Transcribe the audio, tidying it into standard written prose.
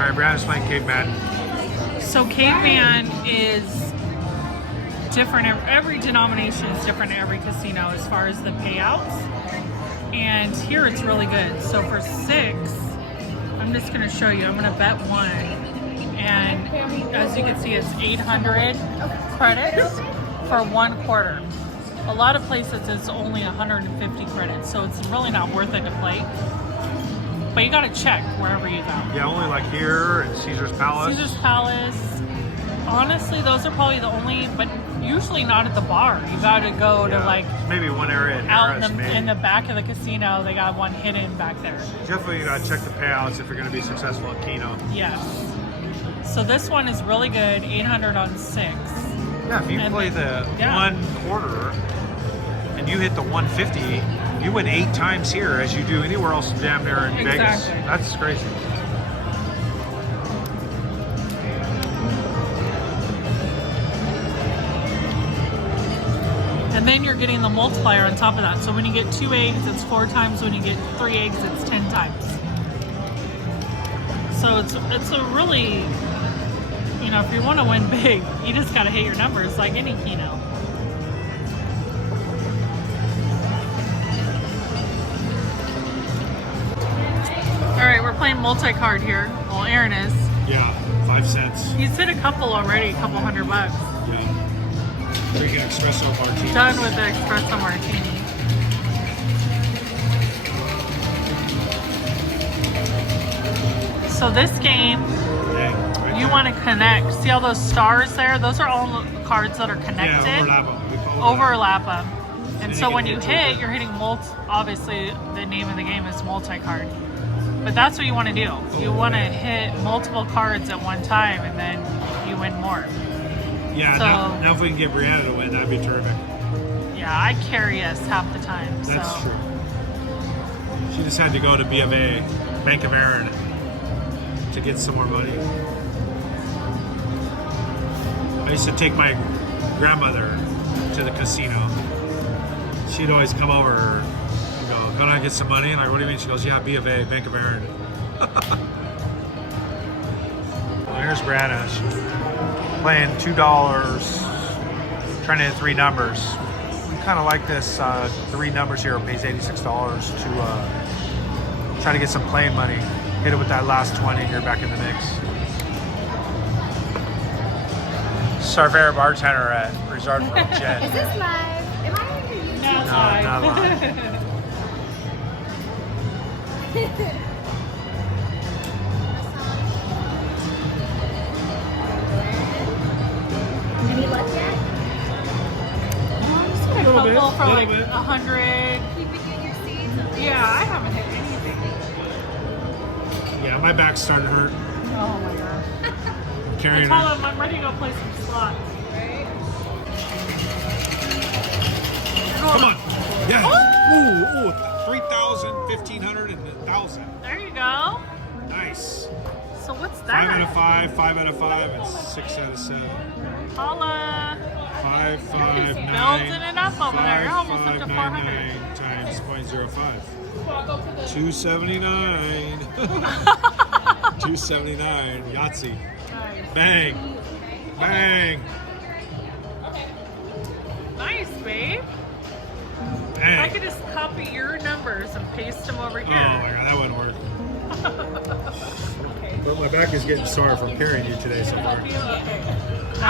All right, Brandon's playing Caveman. So Caveman is different. Every denomination is different at every casino as far as the payouts. And here it's really good. So for 6, I'm just going to show you. I'm going to bet 1. And as you can see, it's 800 credits for 1 quarter. A lot of places it's only 150 credits, so it's really not worth it to play. But you got to check wherever you go. Yeah, only like here and Caesar's Palace. Caesar's Palace. Honestly, those are probably the only, but usually not at the bar. You got to go to like maybe one area in out Harris, in the back of the casino. They got one hidden back there. Definitely you gotta check the payouts if you're gonna be successful at Keno. Yes. So this one is really good. 800 on 6. Yeah, if you play the 1 quarter and you hit the 150, you win 8 times here as you do anywhere else damn near in Vegas. That's crazy. And then you're getting the multiplier on top of that. So when you get 2 eggs, it's 4 times. When you get 3 eggs, it's 10 times. So it's a really, you know, if you want to win big, you just got to hit your numbers like any Keno. All right, we're playing multi-card here. Well, Aaron is. Yeah, 5 cents. He's hit a couple already, a couple $100. Yeah. Drinking espresso martini. Done with the espresso martini. So this game, you want to connect. See all those stars there? Those are all cards that are connected. Yeah, overlap them. And so when you hit, you're hitting obviously the name of the game is multi-card. But that's what you want to do. You want to hit multiple cards at one time and then you win more. Yeah, so, now if we can get Brianna to win, that'd be terrific. Yeah, I carry us half the time. That's so. true. She just had to go to B of A, Bank of Aaron, to get some more money. I used to take my grandmother to the casino. She'd always come over, you know, gonna get some money, and I, what do you mean? She goes, yeah, B of A, Bank of Aaron. Well, here's Brianna. She's playing $2, trying to hit 3 numbers. Kind of like this 3 numbers here. It pays $86 to try to get some playing money. Hit it with that last 20 and you're back in the mix. This is our favorite bartender at Resort World, Jen. Is this live? Am I on your YouTube? No, not live. Any luck yet? A couple for like 100. Keeping in your seats? Yeah, I haven't hit anything. Yeah, my back's starting to hurt. Oh my gosh. Carrying I told him I'm ready to go play some slots. Right? Come on. Yeah. Ooh, 3,000, 1,500, and 1,000. There you go. Nice. So what's 5 that? out of 5, 5 out of 5, and 6 out of 7. Holla. 5, 5, 9. Building it up over there. You're almost up to 400. 599 times 0.05. 279. 279. Yahtzee. Nice. Bang. Bang. Nice, babe. If I Bang. could just copy your numbers and paste them over Oh here. my god, that wouldn't work. But my back is getting sore from carrying you today so far. Okay.